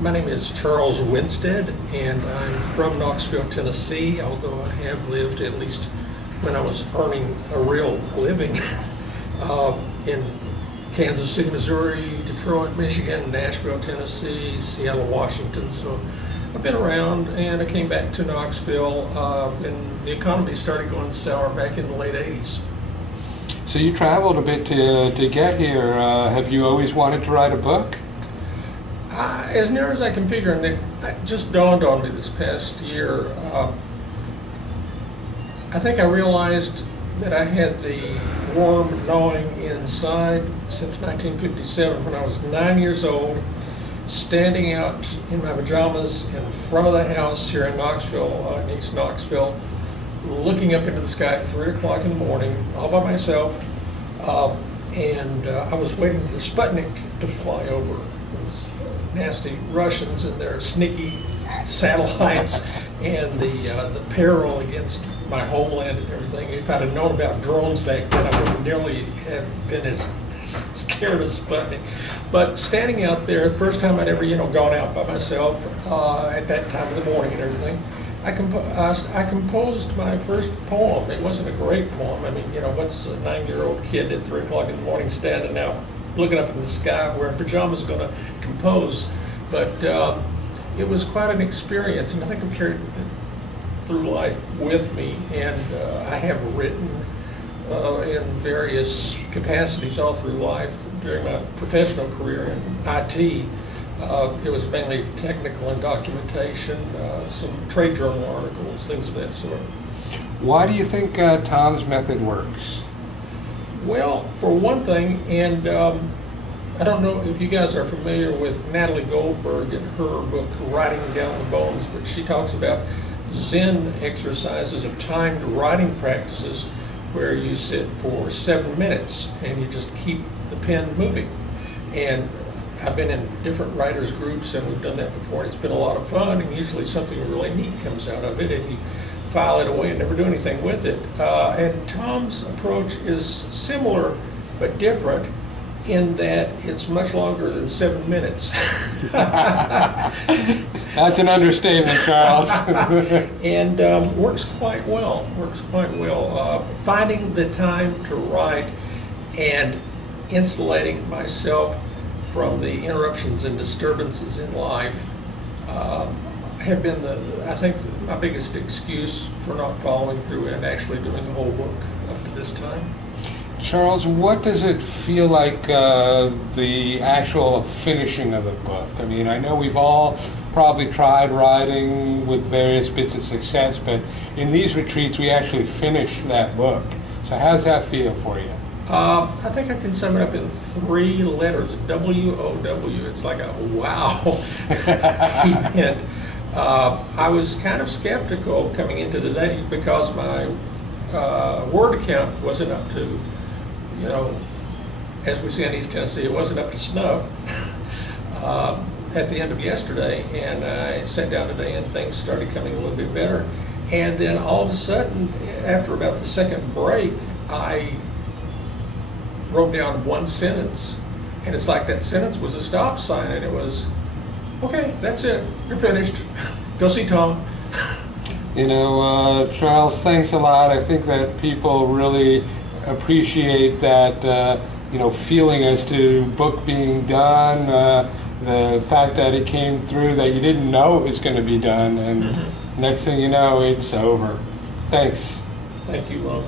My name is Charles Winstead, and I'm from Knoxville, Tennessee, although I have lived, at least when I was earning a real living, in Kansas City, Missouri, Detroit, Michigan, Nashville, Tennessee, Seattle, Washington. So I've been around, and I came back to Knoxville when the economy started going sour back in the late 80s. So you traveled a bit to get here. Have you always wanted to write a book? As near as I can figure, and it just dawned on me this past year, I think I realized that I had the worm gnawing inside since 1957 when I was 9 years old, standing out in my pajamas in front of the house here in Knoxville, in East Knoxville, looking up into the sky at 3 o'clock in the morning, all by myself, and I was waiting for Sputnik to fly over. Those nasty Russians and their sneaky satellites and the peril against my homeland and everything. If I'd have known about drones back then, I would nearly have been as scared as Sputnik. But standing out there, the first time I'd ever, gone out by myself at that time of the morning and everything, I composed my first poem. It wasn't a great poem. I mean, what's a 9-year-old kid at 3 o'clock in the morning standing out, looking up in the sky wearing pajamas going to compose? But it was quite an experience, and I think I've carried it through life with me, and I have written in various capacities all through life. During my professional career in IT, it was mainly technical and documentation, some trade journal articles, things of that sort. Why do you think Tom's method works? Well, for one thing, and I don't know if you guys are familiar with Natalie Goldberg and her book, Writing Down the Bones, but she talks about Zen exercises of timed writing practices where you sit for 7 minutes and you just keep the pen moving. And I've been in different writers groups and we've done that before, and it's been a lot of fun, and usually something really neat comes out of it, and you file it away and never do anything with it. And Tom's approach is similar but different in that it's much longer than 7 minutes. That's an understatement, Charles. And works quite well. Finding the time to write and insulating myself from the interruptions and disturbances in life have been I think my biggest excuse for not following through and actually doing the whole book up to this time. Charles, what does it feel like, the actual finishing of the book? I mean, I know we've all probably tried writing with various bits of success, but in these retreats we actually finish that book. So how does that feel for you? I think I can sum it up in 3 letters, WOW. It's like a wow event. I was kind of skeptical coming into the day because my Word account wasn't up to, as we say in East Tennessee, it wasn't up to snuff at the end of yesterday, and I sat down today and things started coming a little bit better. And then all of a sudden, after about the second break, I wrote down one sentence, and it's like that sentence was a stop sign, and it was, okay, that's it, you're finished, go see Tom. Charles, thanks a lot. I think that people really appreciate that, feeling as to book being done, the fact that it came through, that you didn't know it was going to be done, and next thing you know, it's over. Thanks. Thank you, Ron.